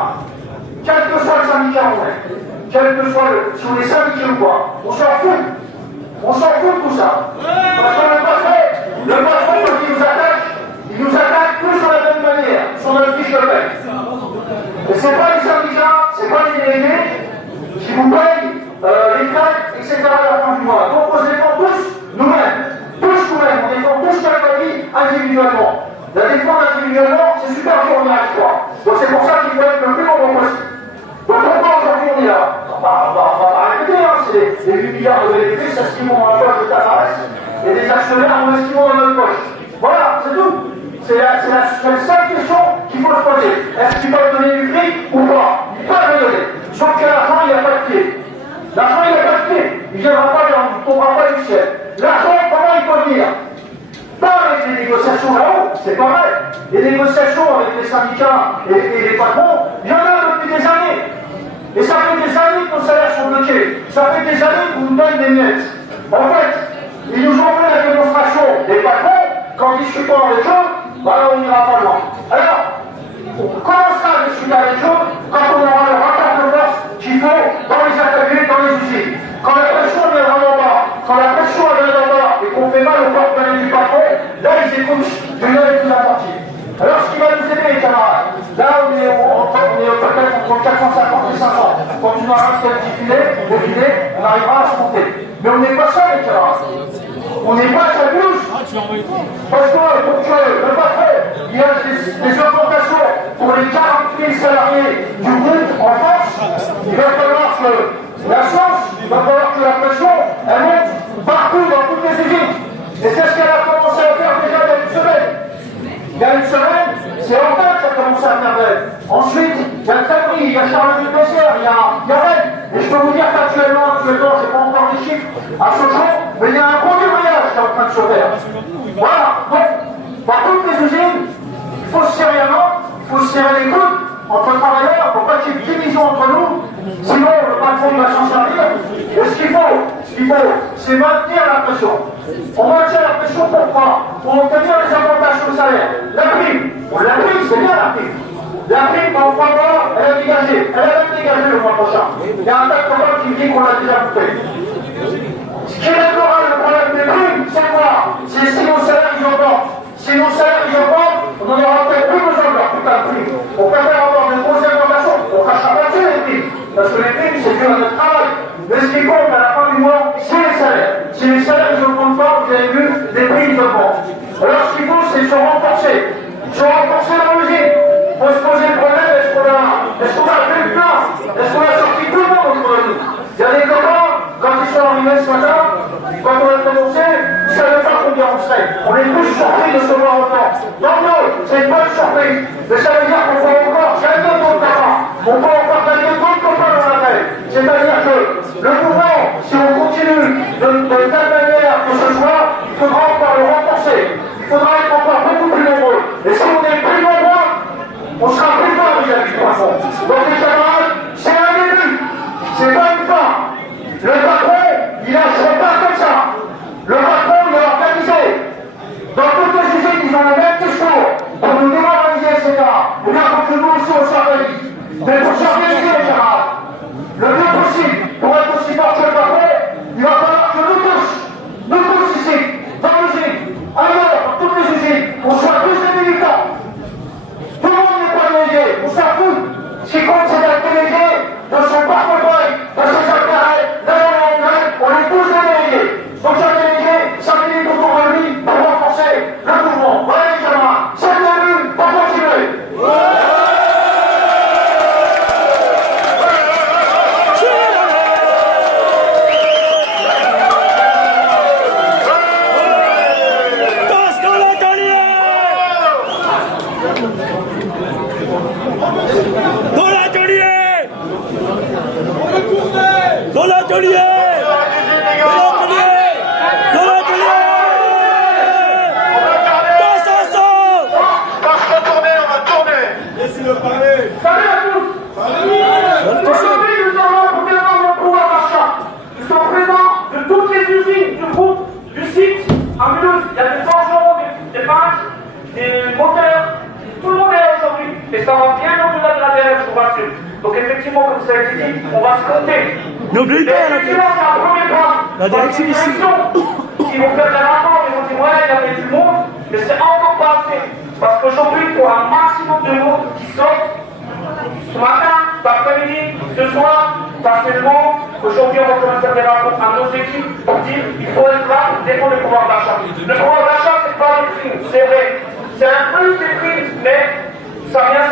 camarades. Quel que soit le syndicat on est, quel que soit si on est syndiqué ou quoi, on s'en fout. On s'en fout de tout ça. Parce que le patron, quand il nous attaque tous sur la même manière, sur notre fiche de paie. Et c'est pas les syndicats, c'est pas les délégués qui vous payent les traites, etc. à la fin du mois. Donc on se défend tous nous-mêmes. On défend tous chaque famille individuellement. La défense individuellement, c'est super dur, on n'y arrive pas. Donc c'est pour ça qu'il faut être le plus nombreux possible. Donc pourquoi aujourd'hui on est là? On va pas répéter, hein, c'est les 8 milliards de bénéfices, ça ce qu'ils vont dans la poche de Tavares, et des actionnaires en ce qu'ils vont dans notre poche. Voilà, c'est tout. C'est la seule question qu'il faut se poser. Est-ce qu'ils peuvent donner du fric ou pas? Ils peuvent le donner. Sauf que l'argent, il n'y a pas de pied. L'argent, il n'y a pas de pied. Il ne viendra pas, il ne tombera pas du ciel. L'argent, comment il peut venir? Pas avec les négociations là-haut, c'est pas vrai. Les négociations avec les syndicats et les patrons, il y en a depuis des années. Et ça fait des années que nos salaires sont bloqués. Ça fait des années qu'on nous donne des miettes. En fait, ils nous ont fait la démonstration des patrons qu'en discutant avec eux, bah, on n'ira pas loin. Alors, on commencera à discuter avec eux quand on aura le rapport de force qu'il faut dans les ateliers, dans les usines. Quand la pression vient d'en bas, quand la pression vient d'en bas et qu'on fait mal au porte du patron, là ils écoutent d'une oreille toute la partie. Alors ce qui va nous aider les camarades, là on est peut-être entre 450 et 500. Quand tu auras un petit filet, on arrivera à se monter. Mais on n'est pas ça les camarades. On n'est pas à sa bouche. Parce que pour que le patron, il y a des augmentations pour les 40 000 salariés du groupe en France, il va falloir que la chance, il va falloir que la pression, elle monte partout dans toutes les usines. Et c'est ce qu'elle a commencé à faire déjà il y a une semaine. Il y a une semaine, c'est en fait qu'elle a commencé à faire d'elle. Ensuite, il y a Crèmerie, il y a Charles-de-Bessert, il y a Rennes. Et je peux vous dire qu'actuellement, je n'ai pas encore les chiffres à ce jour, mais il y a un gros débrayage qui est en train de se faire. Voilà, donc, dans toutes les usines, il faut se serrer la main, il faut se serrer les coudes entre travailleurs, pour pas qu'il y ait une division entre nous, sinon le patron va s'en servir. Et ce qu'il faut, c'est maintenir la pression. On maintient la pression pourquoi? Pour obtenir les augmentations de salaire. La prime, c'est bien la prime. La prime, quand on voit pas, elle est dégagée. Elle est même dégagée le mois prochain. Il y a un tas de copains qui dit qu'on l'a déjà coupé. Ce qui réglera le problème des primes, c'est quoi? C'est si nos salaires ils augmentent. Si nos salaires ils augmentent, on n'en aura peut-être plus besoin de leur putain de primes. On préfère avoir de grosses augmentations. On ne crachera pas dessus les primes. Parce que les primes, c'est dû à notre travail. Mais ce qui compte à la fin du mois, c'est les salaires. Si les salaires ils augmentent pas, vous avez vu, les primes ils augmentent. Alors ce qu'il faut, c'est se renforcer. Se renforcer dans l'usine. Il faut se poser le problème, est-ce qu'on a fait le plan? Est-ce qu'on a sorti tout le monde autour de nous? Il y a des copains, quand ils sont arrivés ce matin, quand on a commencé, ils ne savaient pas combien on serait. On est tous surpris de se voir autant. Tant mieux, c'est une bonne surprise. Mais ça veut dire qu'on peut encore gagner d'autres copains. On peut encore gagner d'autres copains dans la veille. C'est-à-dire que le mouvement, si on continue de telle manière que ce soit, il faudra encore le renforcer. Il faudra être encore beaucoup plus nombreux. Et si on est plus nombreux, on sera plus fort vis-à-vis du patron. Donc les camarades, c'est un début. C'est pas une fin. Le patron, il lâchera pas comme ça. Le patron, il est organisé. Dans toutes les usines, ils ont le même discours pour nous démoraliser, etc. Et bien, pour que nous aussi, on s'organise. Mais pour s'organiser, les camarades, le mieux possible, pour être aussi fort que le patron, il va falloir que nous tous ici, dans l'usine, ailleurs, dans toutes les usines, on soit tous des militants. Tout le monde n'est pas délégué, on s'en fout. Ce qui compte, c'est d'être délégué de son portefeuille, de ses intérêts, on est tous des délégués. Donc un délégué, ça milite autour de lui pour renforcer le mouvement. Voilà les camarades, c'est le début pour continuer. Dans l'atelier! Tous ensemble! Quand je vais tourner, on va tourner. Laissez-le parler! Salut à tous! Aujourd'hui, nous allons pour défendre notre pouvoir d'achat. Nous sommes présents de toutes les usines du groupe, du site. À Mulhouse, il y a des forgerons, des peintres, des moteurs. Tout le monde est là aujourd'hui. Et ça va bien au-delà de la DRF, je vous rassure. Donc effectivement, comme ça a été dit, on va se compter. N'oublie pas, Effectivement, c'est un premier pas. La direction ici. Ils vont faire des rapports, ils vont dire ouais, il y avait du monde, mais c'est encore pas assez. Parce qu'aujourd'hui, il faut un maximum de monde qui sortent ce matin, cet après-midi, ce soir, passer le mot. Aujourd'hui, on va quand même faire des rapports à nos équipes pour dire il faut être là pour défendre le pouvoir d'achat. Le pouvoir d'achat, c'est pas les primes, c'est vrai. C'est un plus des primes, mais ça vient